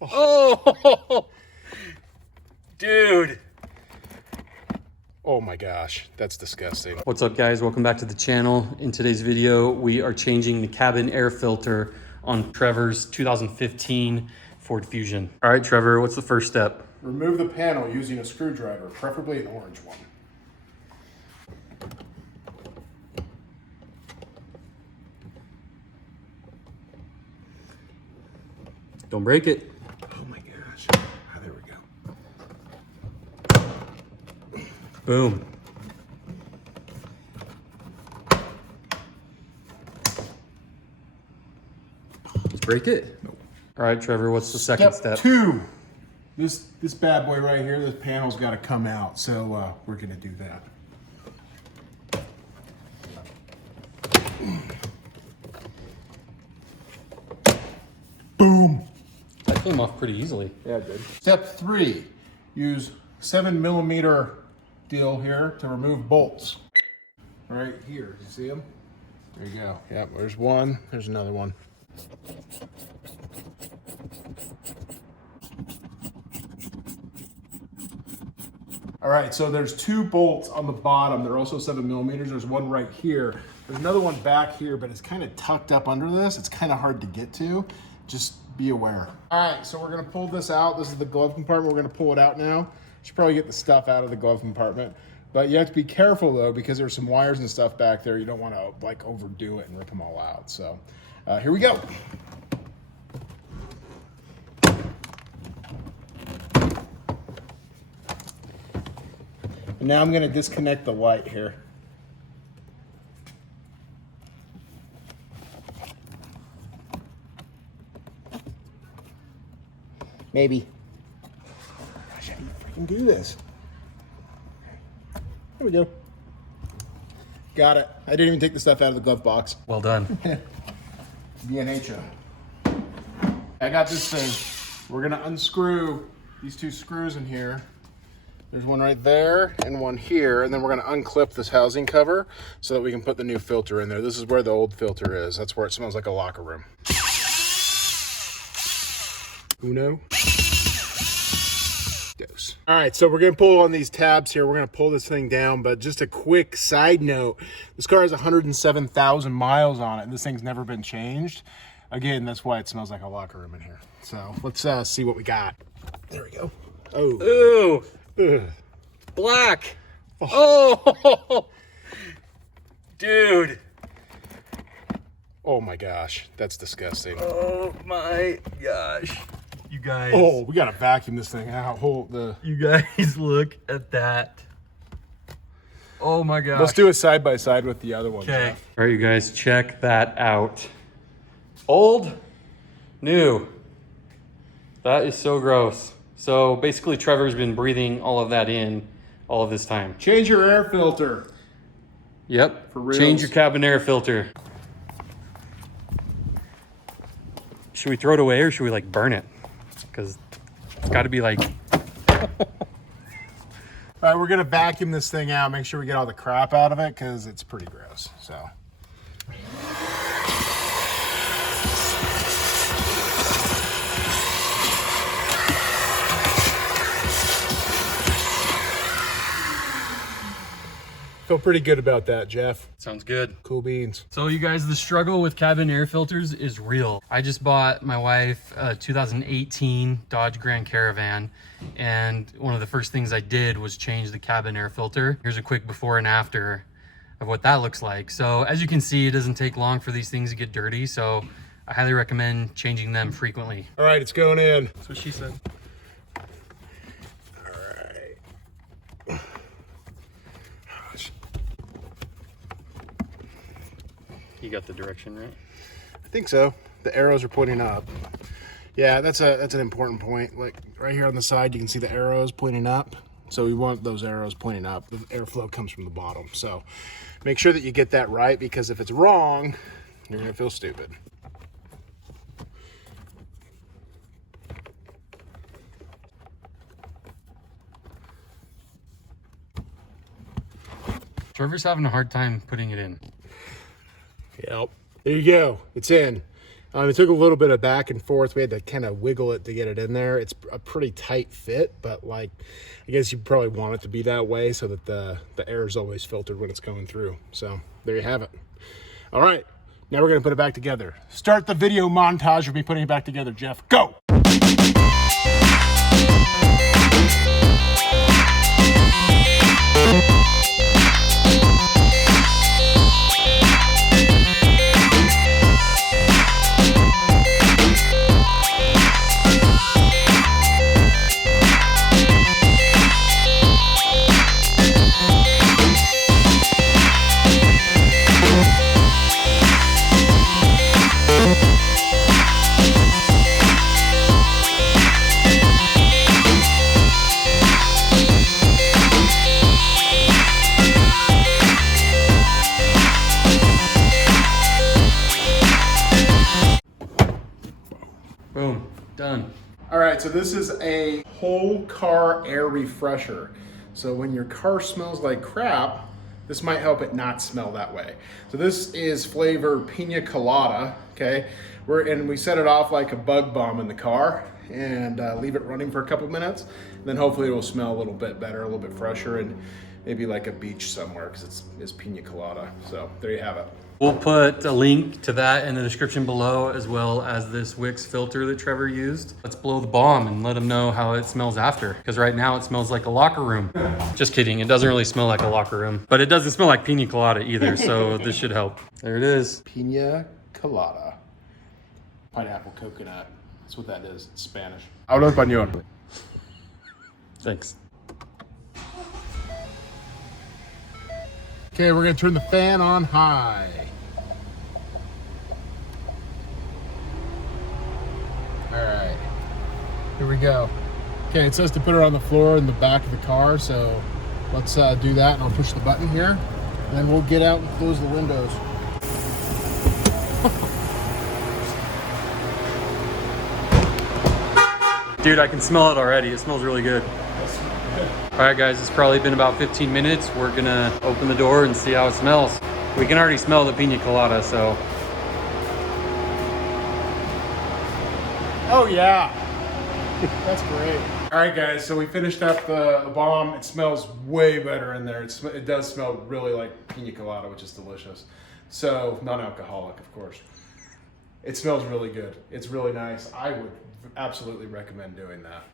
Oh, dude. Oh my gosh, that's disgusting. What's up guys, welcome back to the channel. In today's video, we are changing the cabin air filter on Trevor's 2015 Ford Fusion. All right, Trevor, what's the first step? Remove the panel using a screwdriver, preferably an orange one. Don't break it. Oh my gosh. Oh, there we go. Boom. Let's break it. Nope. All right, Trevor, what's the second step? Step 2. This bad boy right here, this panel's got to come out, so we're going to do that. Boom. That came off pretty easily. Yeah, it did. Step 3, use 7mm deal here to remove bolts. Right here, you see them? There you go. Yep, there's one, there's another one. All right, so there's 2 bolts on the bottom. They're also 7mm. There's one right here. There's another one back here, but it's kind of tucked up under this. It's kind of hard to get to. Just be aware. All right, so we're gonna pull this out. This is the glove compartment. We're gonna pull it out now. Should probably get the stuff out of the glove compartment. But you have to be careful though, because there's some wires and stuff back there. You don't wanna like overdo it and rip them all out. So here we go. And now I'm gonna disconnect the light here. Maybe. Gosh, how do you freaking do this? There we go. Got it. I didn't even take the stuff out of the glove box. Well done. B&H. I got this thing. We're gonna unscrew these 2 screws in here. There's one right there and one here, and then we're gonna unclip this housing cover so that we can put the new filter in there. This is where the old filter is. That's where it smells like a locker room. Uno. Dose. All right, so we're gonna pull on these tabs here. We're gonna pull this thing down, but just a quick side note, this car has 107,000 miles on it, and this thing's never been changed. Again, that's why it smells like a locker room in here. So let's see what we got. There we go. Oh. Ooh. Ugh. Black. Oh. Dude. Oh my gosh, that's disgusting. Oh my gosh. You guys. Oh, we gotta vacuum this thing out. You guys look at that. Oh my gosh. Let's do it side by side with the other one. Okay. All right, you guys, check that out. Old, new. That is so gross. So basically Trevor's been breathing all of that in all of this time. Change your air filter. Yep. For reals. Change your cabin air filter. Should we throw it away or should we like burn it? Because it's got to be like... All right, we're gonna vacuum this thing out, make sure we get all the crap out of it because it's pretty gross, so. Feel pretty good about that, Jeff. Sounds good. Cool beans. So you guys, the struggle with cabin air filters is real. I just bought my wife a 2018 Dodge Grand Caravan, and one of the first things I did was change the cabin air filter. Here's a quick before and after of what that looks like. So as you can see, it doesn't take long for these things to get dirty, so I highly recommend changing them frequently. All right, it's going in. That's what she said. You got the direction right? I think so. The arrows are pointing up. Yeah, that's an important point. Like right here on the side, you can see the arrows pointing up. So we want those arrows pointing up. The airflow comes from the bottom. So make sure that you get that right, because if it's wrong, you're gonna feel stupid. Trevor's having a hard time putting it in. Yep. There you go. It's in. It took a little bit of back and forth. We had to kind of wiggle it to get it in there. It's a pretty tight fit, but like, I guess you probably want it to be that way so that the air is always filtered when it's going through. So there you have it. All right, now we're gonna put it back together. Start the video montage of me putting it back together, Jeff. Go! Boom, done. All right, so this is a whole car air refresher. So when your car smells like crap, this might help it not smell that way. So this is flavor Pina Colada, okay? We set it off like a bug bomb in the car and leave it running for a couple minutes. And then hopefully it will smell a little bit better, a little bit fresher, and maybe like a beach somewhere because it's Pina Colada. So there you have it. We'll put a link to that in the description below, as well as this Wix filter that Trevor used. Let's blow the bomb and let him know how it smells after. Because right now it smells like a locker room. Just kidding, it doesn't really smell like a locker room. But it doesn't smell like pina colada either, so this should help. There it is. Pina Colada. Pineapple coconut. That's what that is. It's Spanish. Hablo español. Thanks. Okay, we're gonna turn the fan on high. All right, here we go. Okay, it says to put her on the floor in the back of the car, so let's do that, and I'll push the button here, and then we'll get out and close the windows. Dude, I can smell it already. It smells really good. All right, guys, it's probably been about 15 minutes. We're gonna open the door and see how it smells. We can already smell the pina colada, so. Oh yeah, that's great. All right, guys, so we finished up the bomb. It smells way better in there. It does smell really like pina colada, which is delicious. So non-alcoholic, of course. It smells really good. It's really nice. I would absolutely recommend doing that.